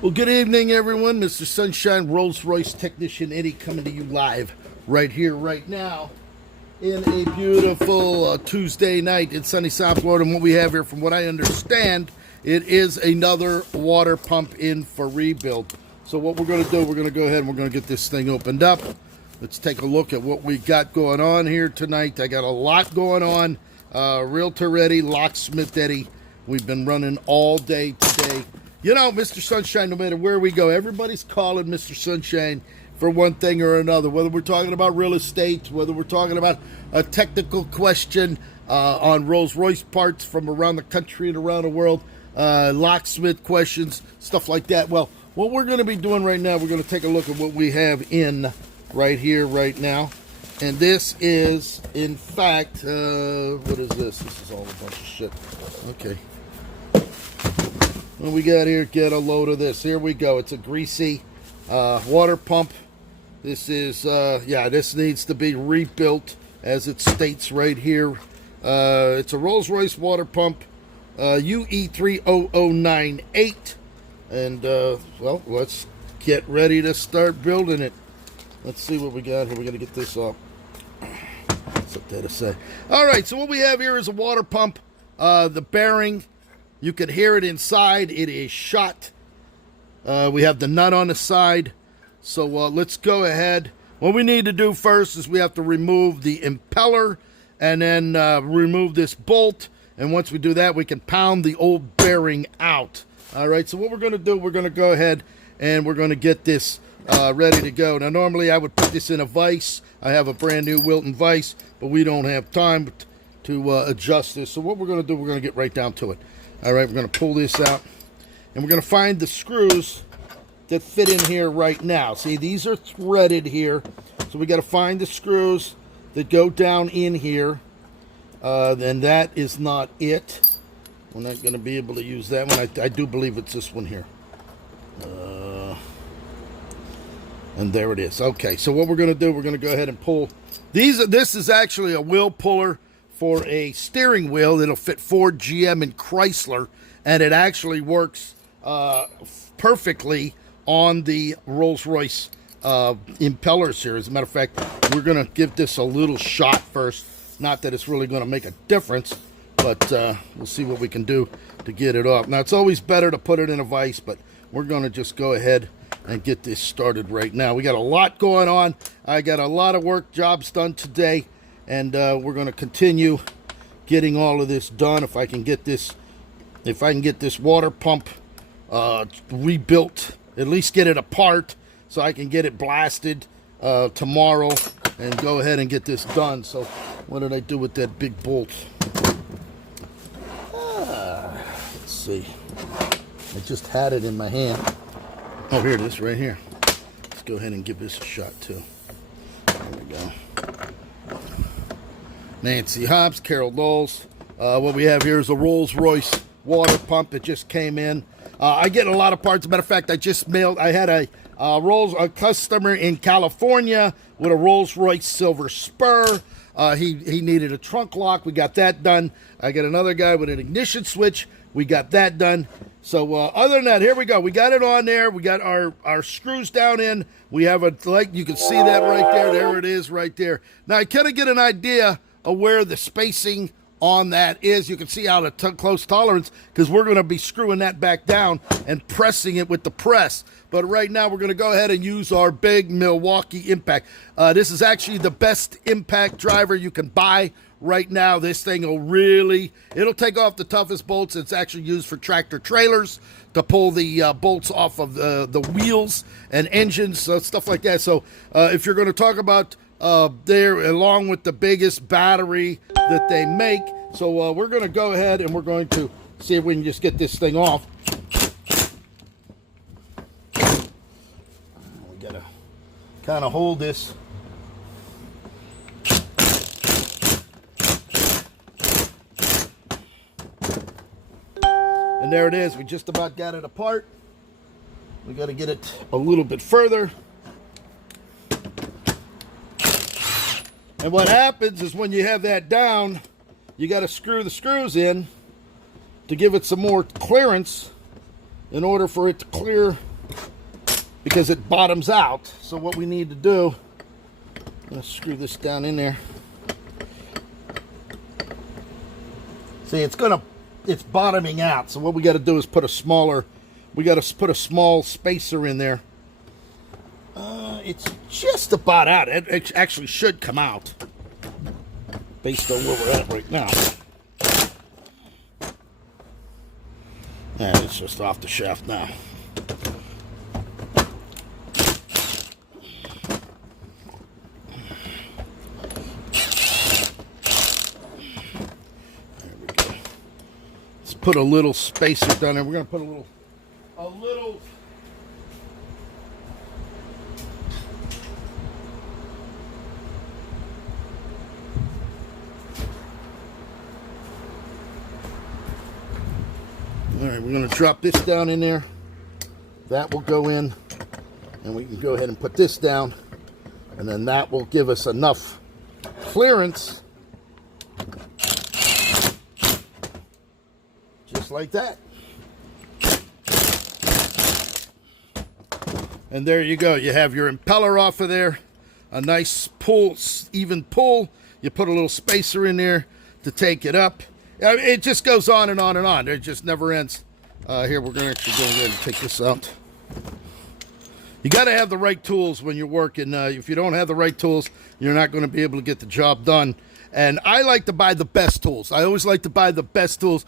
Well, good evening, everyone. Mr. Sunshine, Rolls-Royce technician Eddie, coming to you live right here, right now, in a beautiful Tuesday night in sunny South Florida. And what we have here, from what I understand, it is another water pump in for rebuild. So what we're going to do, we're going to go ahead and we're going to get this thing opened up. Let's take a look at what we got going on here tonight. I got a lot going on. Realtor Eddy, Locksmith Eddy. We've been running all day today. You know, Mr. Sunshine, no matter where we go, everybody's calling Mr. Sunshine for one thing or another, whether we're talking about real estate, whether we're talking about a technical question on Rolls-Royce parts from around the country and around the world, locksmith questions, stuff like that. Well, what we're going to be doing right now, we're going to take a look at what we have in right here, right now. And this is, in fact, what is this? This is all a bunch of shit. Okay. What we got here, get a load of this. Here we go. It's a greasy water pump. This is, yeah, this needs to be rebuilt, as it states right here. It's a Rolls-Royce water pump, UE30098. And, well, let's get ready to start building it. Let's see what we got here. We're going to get this off. What's up there to say? All right, so what we have here is a water pump. The bearing, you can hear it inside. It is shot. We have the nut on the side. So let's go ahead. What we need to do first is we have to remove the impeller and then remove this bolt. And once we do that, we can pound the old bearing out. All right, so what we're going to do, we're going to go ahead and we're going to get this ready to go. Now, normally I would put this in a vise. I have a brand new Wilton vise, but we don't have time to adjust this. So what we're going to do, we're going to get right down to it. All right, we're going to pull this out, and we're going to find the screws that fit in here right now. See, these are threaded here, so we got to find the screws that go down in here. And that is not it. We're not going to be able to use that one. I do believe it's this one here. And there it is. Okay, so what we're going to do, we're going to go ahead and pull these. This is actually a wheel puller for a steering wheel that'll fit Ford, GM, and Chrysler, and it actually works perfectly on the Rolls-Royce impellers here. As a matter of fact, we're going to give this a little shot first. Not that it's really going to make a difference, but we'll see what we can do to get it off. Now, it's always better to put it in a vise, but we're going to just go ahead and get this started right now. We got a lot going on. I got a lot of work jobs done today, and we're going to continue getting all of this done. If I can get this water pump rebuilt, at least get it apart so I can get it blasted tomorrow and go ahead and get this done. So what did I do with that big bolt? Let's see. I just had it in my hand. Oh, here it is, right here. Let's go ahead and give this a shot, too. There we go. Nancy Hobbs, Carol Knowles. What we have here is a Rolls-Royce water pump that just came in. I get a lot of parts. As a matter of fact, I had a customer in California with a Rolls-Royce Silver Spur. He needed a trunk lock. We got that done. I got another guy with an ignition switch. We got that done. So other than that, here we go. We got it on there. We got our screws down in. We have a, like, you can see that right there. There it is right there. Now, I kind of get an idea of where the spacing on that is. You can see how the close tolerance, because we're going to be screwing that back down and pressing it with the press. But right now, we're going to go ahead and use our big Milwaukee impact. This is actually the best impact driver you can buy right now. This thing it'll take off the toughest bolts. It's actually used for tractor trailers to pull the bolts off of the wheels and engines, stuff like that. So if you're going to talk about there, along with the biggest battery that they make. So we're going to go ahead and we're going to see if we can just get this thing off. We got to kind of hold this. And there it is. We just about got it apart. We got to get it a little bit further. And what happens is when you have that down, you got to screw the screws in to give it some more clearance in order for it to clear because it bottoms out. So what we need to do, let's screw this down in there. See, it's bottoming out. So what we got to do is put a small spacer in there. It's just about out. It actually should come out based on where we're at right now. And it's just off the shaft now. Put a little spacer down there. We're going to put a little. All right, we're going to drop this down in there. That will go in, and we can go ahead and put this down, and then that will give us enough clearance. Just like that. And there you go. You have your impeller off of there. A nice pull, even pull. You put a little spacer in there to take it up. It just goes on and on and on. It just never ends. Here, we're going to actually go ahead and take this out. You got to have the right tools when you're working. If you don't have the right tools, you're not going to be able to get the job done. And I like to buy the best tools. I always like to buy the best tools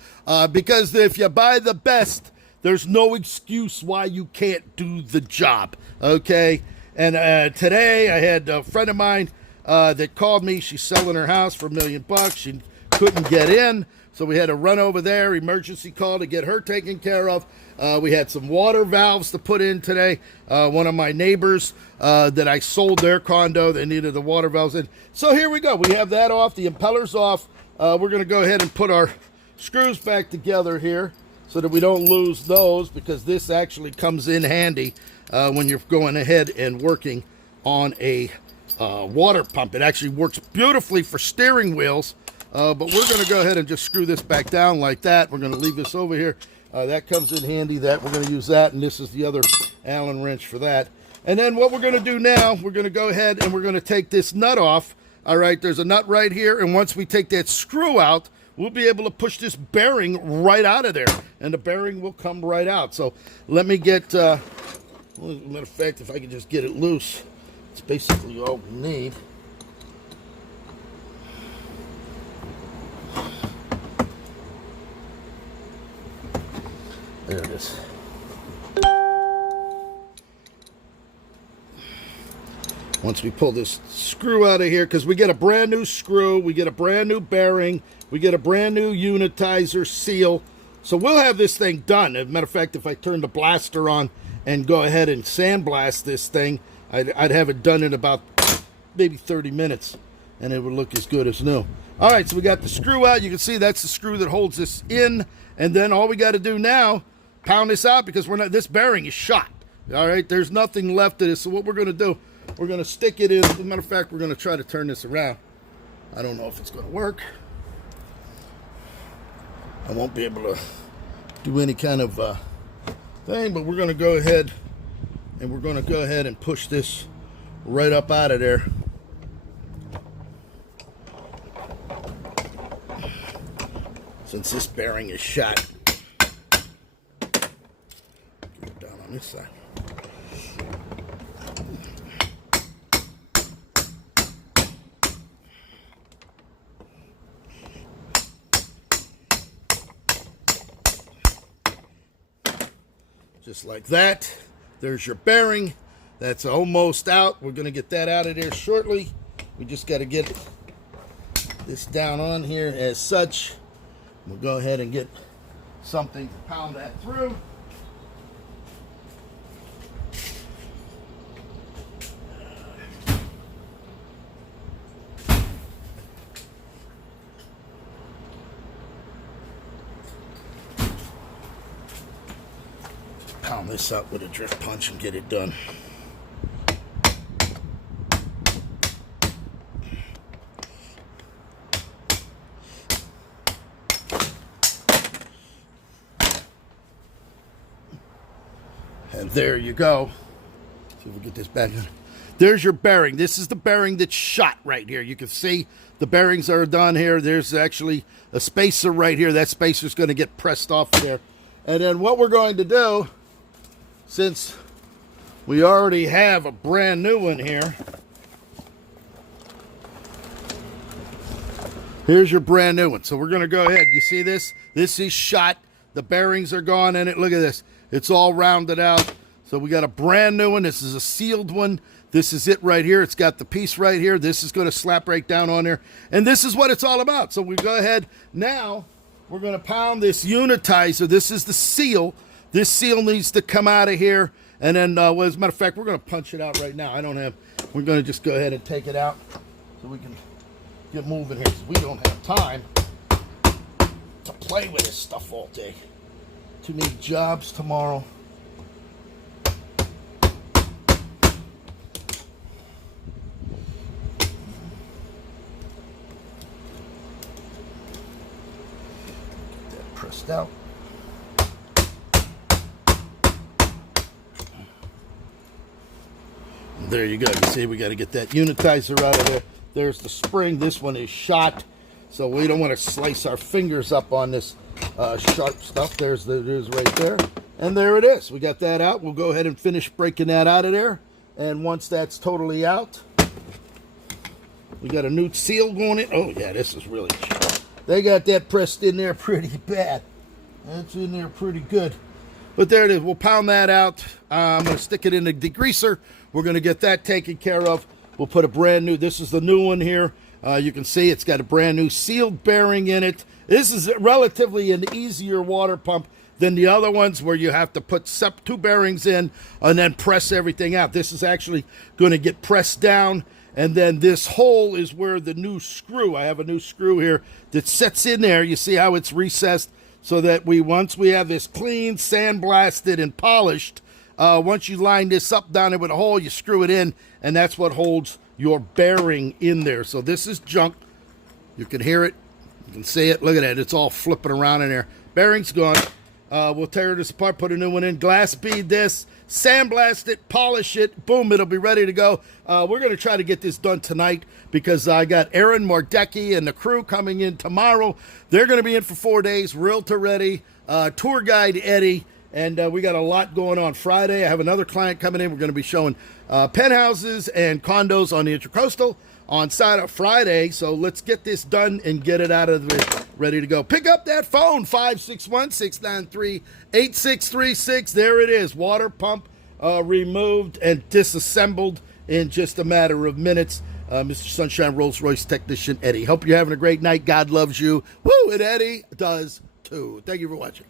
because if you buy the best, there's no excuse why you can't do the job, okay? And today I had a friend of mine that called me. She's selling her house for $1 million. She couldn't get in, so we had to run over there, emergency call to get her taken care of. We had some water valves to put in today. One of my neighbors that I sold their condo, they needed the water valves in. So here we go. We have that off. The impeller's off. We're going to go ahead and put our screws back together here so that we don't lose those, because this actually comes in handy when you're going ahead and working on a water pump. It actually works beautifully for steering wheels, but we're going to go ahead and just screw this back down like that. We're going to leave this over here. That comes in handy. That we're going to use that, and this is the other Allen wrench for that. And then what we're going to do now, we're going to go ahead and we're going to take this nut off. All right, there's a nut right here, and once we take that screw out, we'll be able to push this bearing right out of there, and the bearing will come right out. So let me get, well, as a matter of fact, if I can just get it loose, it's basically all we need. There it is. Once we pull this screw out of here, because we get a brand new screw, we get a brand new bearing, we get a brand new unitizer seal. So we'll have this thing done. As a matter of fact, if I turn the blaster on and go ahead and sandblast this thing, I'd have it done in about maybe 30 minutes, and it would look as good as new. All right, so we got the screw out. You can see that's the screw that holds this in, and then all we got to do now, pound this out, because this bearing is shot. All right, there's nothing left of this. So what we're going to do, we're going to stick it in. As a matter of fact, we're going to try to turn this around. I don't know if it's going to work. I won't be able to do any kind of thing, but we're going to go ahead and push this right up out of there. Since this bearing is shot. Get it down on this side. Just like that. There's your bearing. That's almost out. We're going to get that out of there shortly. We just got to get this down on here as such. We'll go ahead and get something to pound that through. Pound this up with a drift punch and get it done. And there you go. So we'll get this back in. There's your bearing. This is the bearing that's shot right here. You can see the bearings are done here. There's actually a spacer right here. That spacer's going to get pressed off there. And then what we're going to do, since we already have a brand new one here, here's your brand new one. So we're going to go ahead. You see this? This is shot. The bearings are gone in it. Look at this. It's all rounded out. So we got a brand new one. This is a sealed one. This is it right here. It's got the piece right here. This is going to slap right down on there. And this is what it's all about. So we go ahead. Now we're going to pound this unitizer. This is the seal. This seal needs to come out of here. And then, well, as a matter of fact, we're going to punch it out right now. We're going to just go ahead and take it out so we can get moving here. Because we don't have time to play with this stuff all day. Too many jobs tomorrow. Pressed out. There you go. You see, we got to get that unitizer out of there. There's the spring. This one is shot, so we don't want to slice our fingers up on this sharp stuff. There's right there, and there it is. We got that out. We'll go ahead and finish breaking that out of there, and once that's totally out, we got a new seal going in. Oh yeah, this is really sharp. They got that pressed in there pretty bad. That's in there pretty good. But there it is. We'll pound that out. I'm going to stick it in the degreaser. We're going to get that taken care of. We'll put a brand new, this is the new one here. You can see it's got a brand new sealed bearing in it. This is relatively an easier water pump than the other ones where you have to put two bearings in and then press everything out. This is actually going to get pressed down. And then this hole is where the new screw, I have a new screw here that sits in there. You see how it's recessed so that once we have this clean, sandblasted, and polished, once you line this up down there with a hole, you screw it in, and that's what holds your bearing in there. So this is junk. You can hear it. You can see it. Look at that. It's all flipping around in there. Bearing's gone. We'll tear this apart, put a new one in, glass bead this, sandblast it, polish it, boom, it'll be ready to go. We're going to try to get this done tonight because I got Aaron Mordecki and the crew coming in tomorrow. They're going to be in for 4 days, realtor ready, tour guide Eddy, and we got a lot going on. Friday, I have another client coming in. We're going to be showing penthouses and condos on the Intracoastal on Friday, so let's get this done and get it out of the ready to go. Pick up that phone, 561-693-8636. There it is, water pump removed and disassembled in just a matter of minutes. Mr. Sunshine Rolls-Royce technician Eddy. Hope you're having a great night. God loves you. Woo, and Eddy does too. Thank you for watching.